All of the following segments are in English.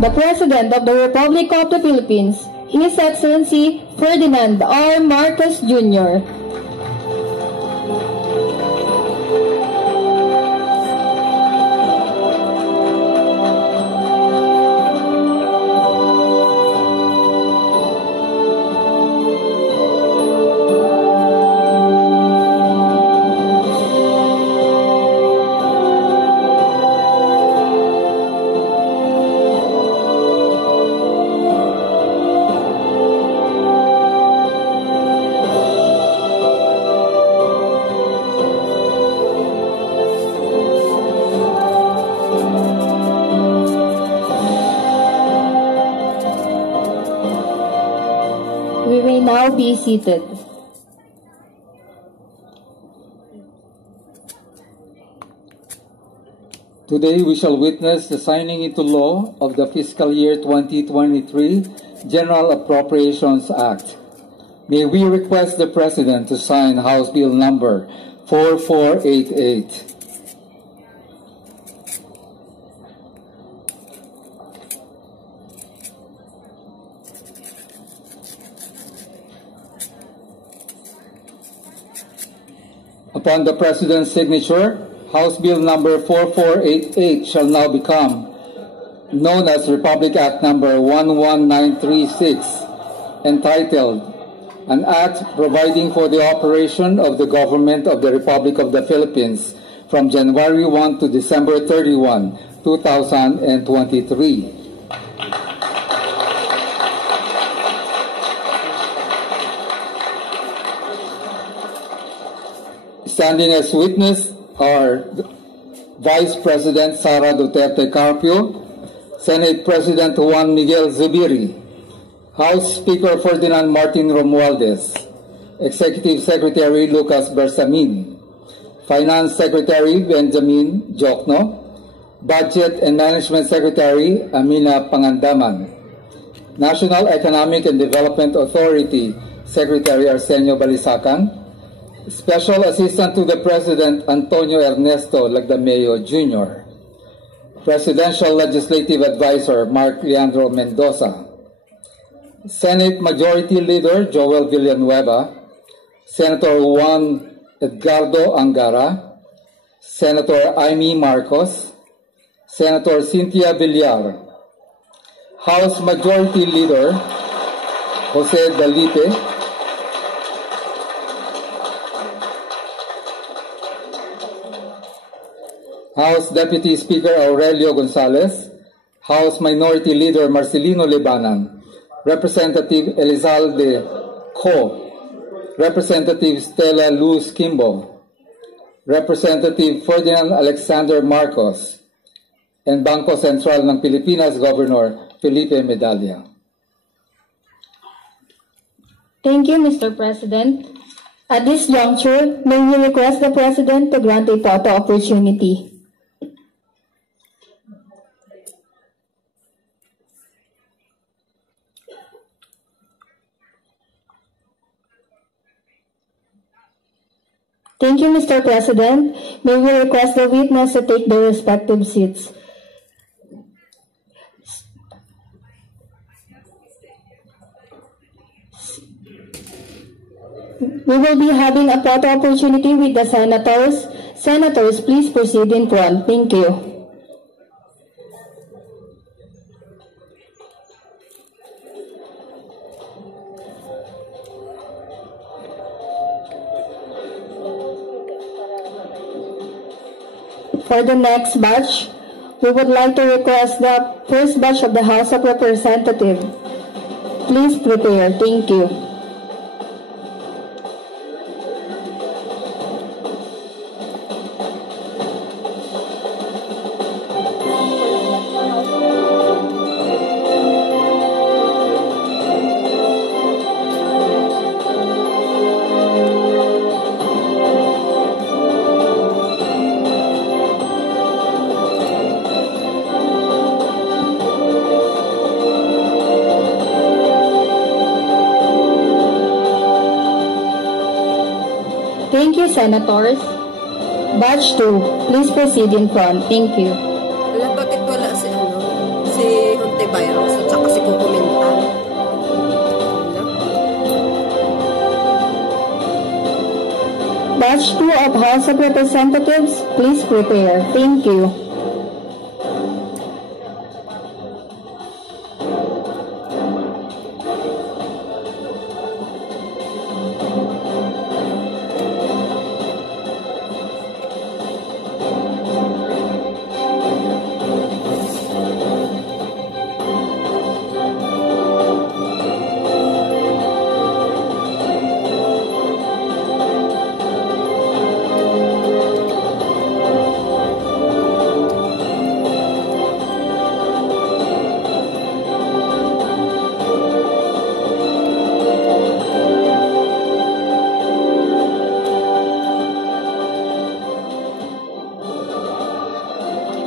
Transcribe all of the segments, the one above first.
the President of the Republic of the Philippines, His Excellency Ferdinand R. Marcos Jr. Be seated. Today we shall witness the signing into law of the fiscal year 2023 General Appropriations Act. May we request the President to sign House Bill number 4488. Upon the President's signature, House Bill number 4488 shall now become known as Republic Act number 11936, entitled An Act Providing for the Operation of the Government of the Republic of the Philippines from January 1 to December 31, 2023. Standing as witness are Vice President Sara Duterte Carpio, Senate President Juan Miguel Zubiri, House Speaker Ferdinand Martin Romualdez, Executive Secretary Lucas Bersamin, Finance Secretary Benjamin Jokno, Budget and Management Secretary Amina Pangandaman, National Economic and Development Authority Secretary Arsenio Balisacan, Special Assistant to the President Antonio Ernesto Lagdameo Jr., Presidential Legislative Advisor Mark Leandro Mendoza, Senate Majority Leader Joel Villanueva, Senator Juan Edgardo Angara, Senator Amy Marcos, Senator Cynthia Villar, House Majority Leader Jose Dalipe, House Deputy Speaker Aurelio Gonzalez, House Minority Leader Marcelino Libanan, Representative Elizalde Co, Representative Stella Luz Kimbo, Representative Ferdinand Alexander Marcos, and Bangko Sentral ng Pilipinas Governor Felipe Medalla. Thank you, Mr. President. At this juncture, may we request the President to grant a photo opportunity. Thank you, Mr. President. May we request the witness to take their respective seats. We will be having a photo opportunity with the senators. Senators, please proceed in front. Thank you. For the next batch, we would like to request the first batch of the House of Representatives. Please prepare. Thank you. Thank you, Senators. Batch 2, please proceed in front. Thank you. Wala, bakit wala si virus at saka si kukumentan. Batch 2 of House of Representatives, please prepare. Thank you.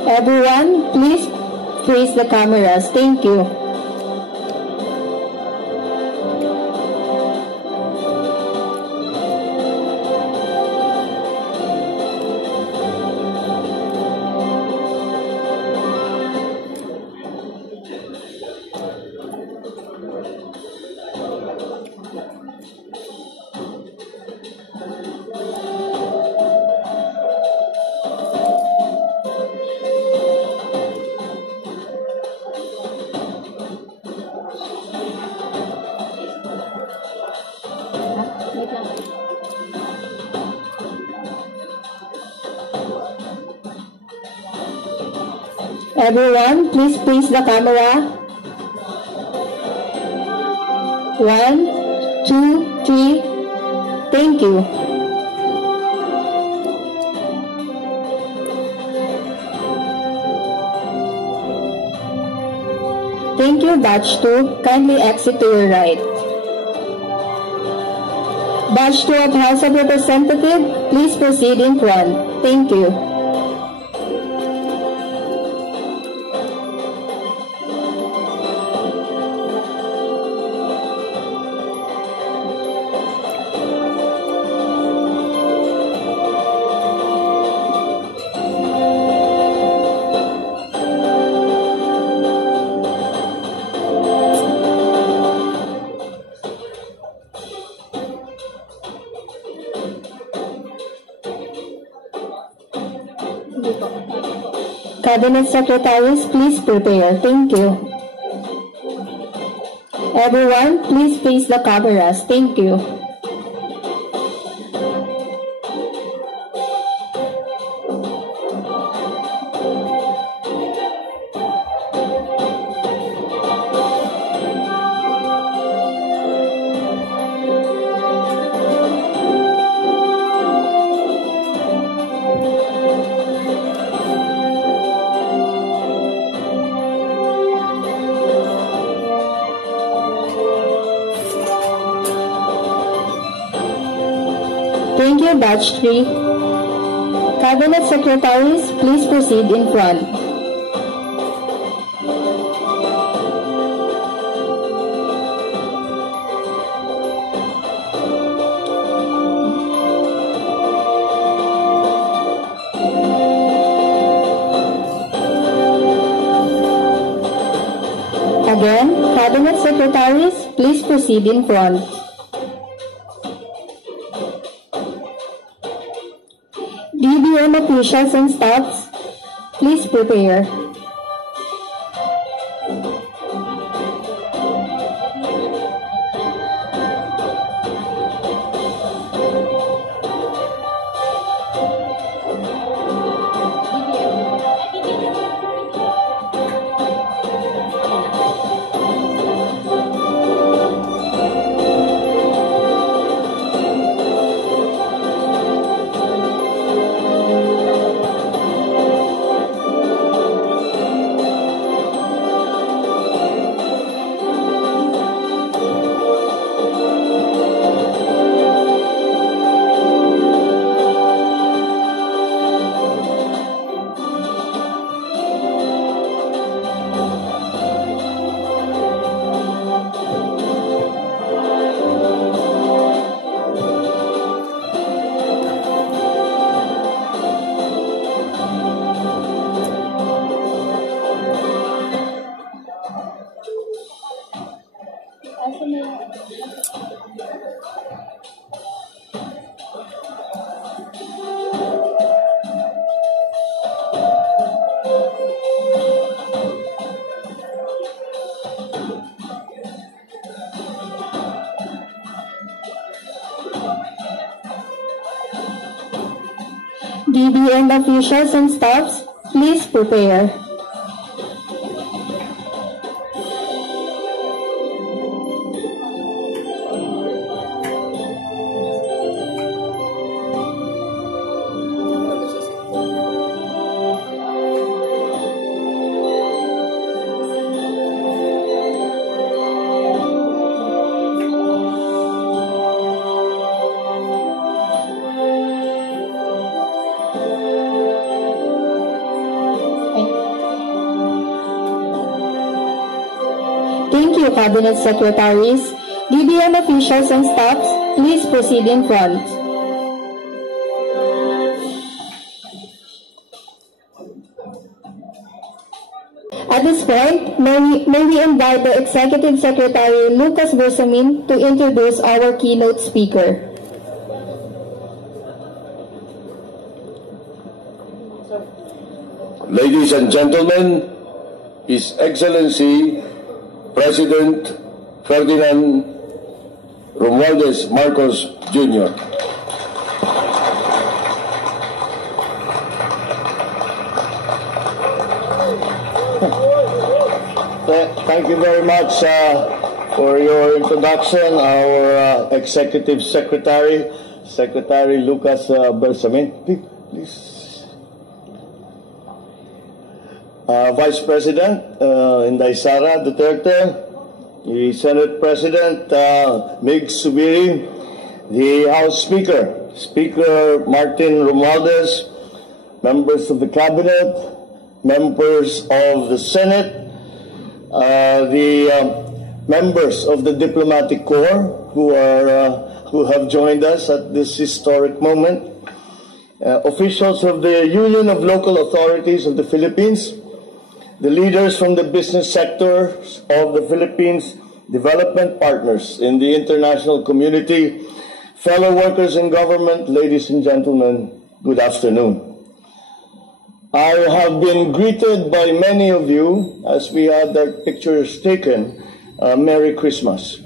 Everyone, please face the cameras. Thank you. Everyone, please face the camera. 1, 2, 3. Thank you. Thank you, Batch 2. Kindly exit to your right. Batch 2 of House of Representatives, please proceed in front. Thank you. Cabinet Secretaries, please prepare. Thank you. Everyone, please face the cameras. Thank you. Thank you, Batch 3. Cabinet Secretaries, please proceed in front. Again, Cabinet Secretaries, please proceed in front. DBM officials and staffs, please prepare. DBM officials and staffs, please prepare. Thank you, Cabinet Secretaries. DBM officials and staffs, please proceed in front. At this point, may we invite the Executive Secretary Lucas Bersamin to introduce our keynote speaker. Ladies and gentlemen, His Excellency President Ferdinand Romualdez Marcos Jr. Thank you very much for your introduction, our Executive Secretary, Secretary Lucas Bersamin. Please. Vice President Inday Sara Duterte, the Senate President Mig Subiri, the House Speaker, Speaker Martin Romualdez, members of the Cabinet, members of the Senate, the members of the Diplomatic Corps who have joined us at this historic moment, officials of the Union of Local Authorities of the Philippines, the leaders from the business sectors of the Philippines, development partners in the international community, fellow workers in government, ladies and gentlemen, good afternoon. I have been greeted by many of you as we had our pictures taken. Merry Christmas.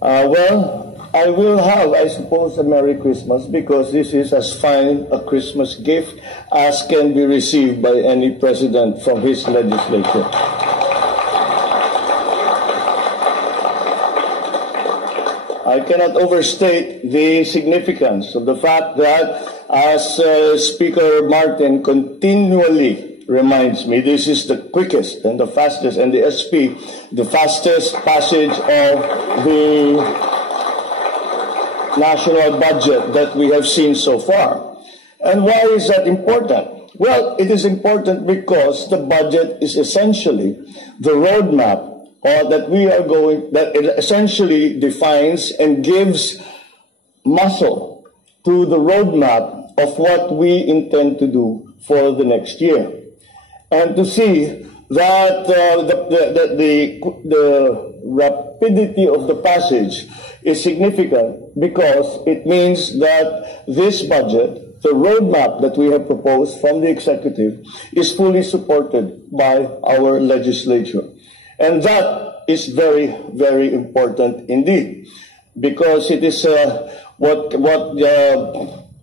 Well, I will have, I suppose, a Merry Christmas because this is as fine a Christmas gift as can be received by any president from his legislature. I cannot overstate the significance of the fact that, as Speaker Martin continually reminds me, this is the quickest and the fastest, and the SP, the fastest passage of the national budget that we have seen so far. And why is that important? Well, it is important because the budget is essentially the roadmap that it essentially defines and gives muscle to the roadmap of what we intend to do for the next year. And to see that the rapidity of the passage is significant because it means that this budget, the roadmap that we have proposed from the executive, is fully supported by our legislature. And that is very, very important indeed, because it is what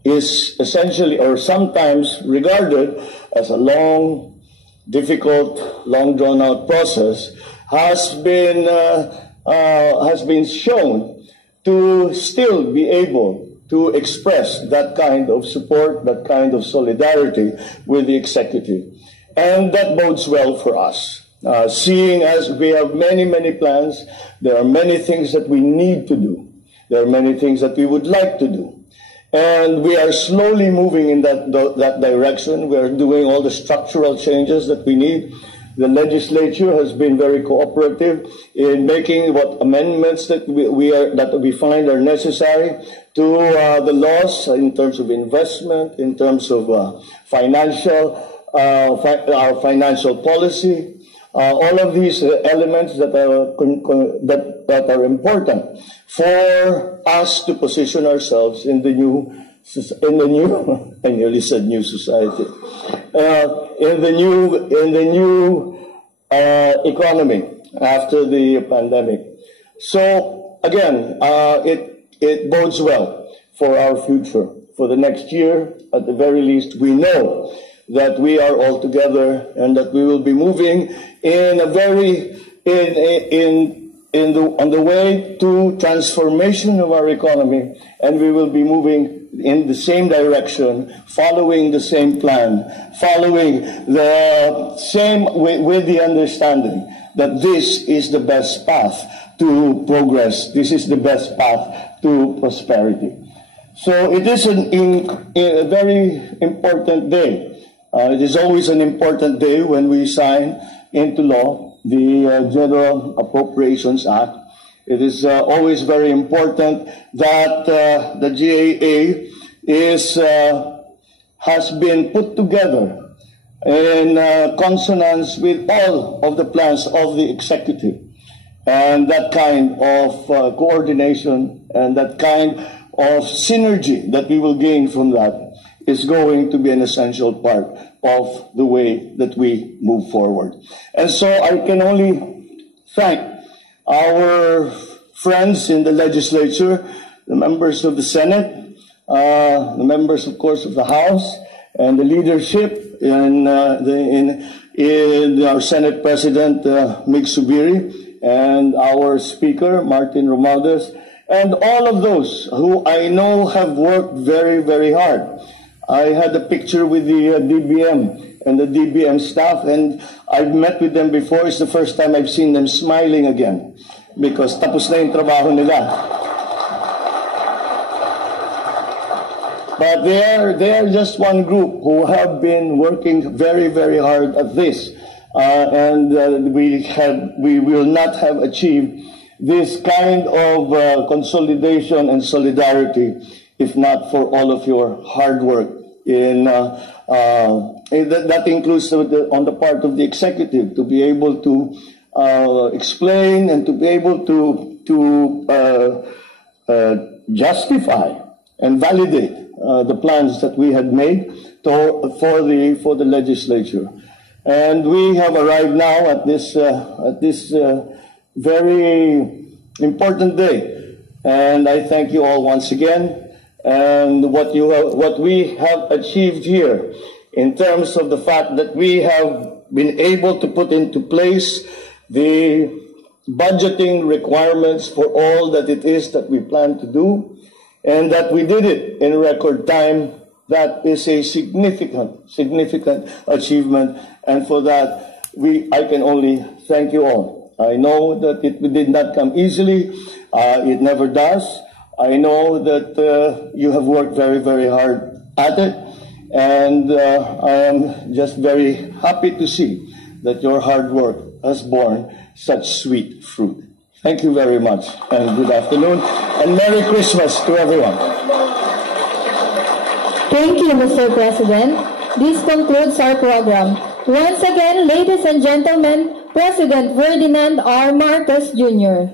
is essentially or sometimes regarded as a long, difficult, long drawn-out process has been shown to still be able to express that kind of support, that kind of solidarity with the executive. And that bodes well for us. Seeing as we have many, many plans, there are many things that we need to do. There are many things that we would like to do. And we are slowly moving in that direction. We are doing all the structural changes that we need. The legislature has been very cooperative in making what amendments that we find are necessary to the laws in terms of investment, in terms of our financial policy. All of these elements that are important for us to position ourselves in the new I nearly said new society, in the new economy after the pandemic. So again, it bodes well for our future, for the next year. At the very least, we know that we are all together and that we will be moving in a very on the way to transformation of our economy, and we will be moving in the same direction, following the same plan, following the same with the understanding that this is the best path to progress. This is the best path to prosperity. So it is a very important day. It is always an important day when we sign into law the General Appropriations Act. It is always very important that the GAA has been put together in consonance with all of the plans of the executive. And that kind of coordination and that kind of synergy that we will gain from that is going to be an essential part of the way that we move forward. And so I can only thank our friends in the legislature, the members of the Senate, the members, of course, of the House, and the leadership in our Senate President, Mig Subiri, and our Speaker, Martin Romualdez, and all of those who I know have worked very, very hard. I had a picture with the DBM and the DBM staff, and I've met with them before. It's the first time I've seen them smiling again because tapos na yung trabaho nila. But they are just one group who have been working very, very hard at this. We will not have achieved this kind of consolidation and solidarity if not for all of your hard work. That includes on the part of the executive to be able to explain and to be able to justify and validate the plans that we had made for the legislature. And we have arrived now at this very important day. And I thank you all once again. And what we have achieved here in terms of the fact that we have been able to put into place the budgeting requirements for all that it is that we plan to do, and that we did it in record time, that is a significant achievement. And for that, I can only thank you all. I know that it did not come easily. It never does. I know that you have worked very, very hard at it, and I am just very happy to see that your hard work has borne such sweet fruit. Thank you very much, and good afternoon, and Merry Christmas to everyone. Thank you, Mr. President. This concludes our program. Once again, ladies and gentlemen, President Ferdinand R. Marcos Jr.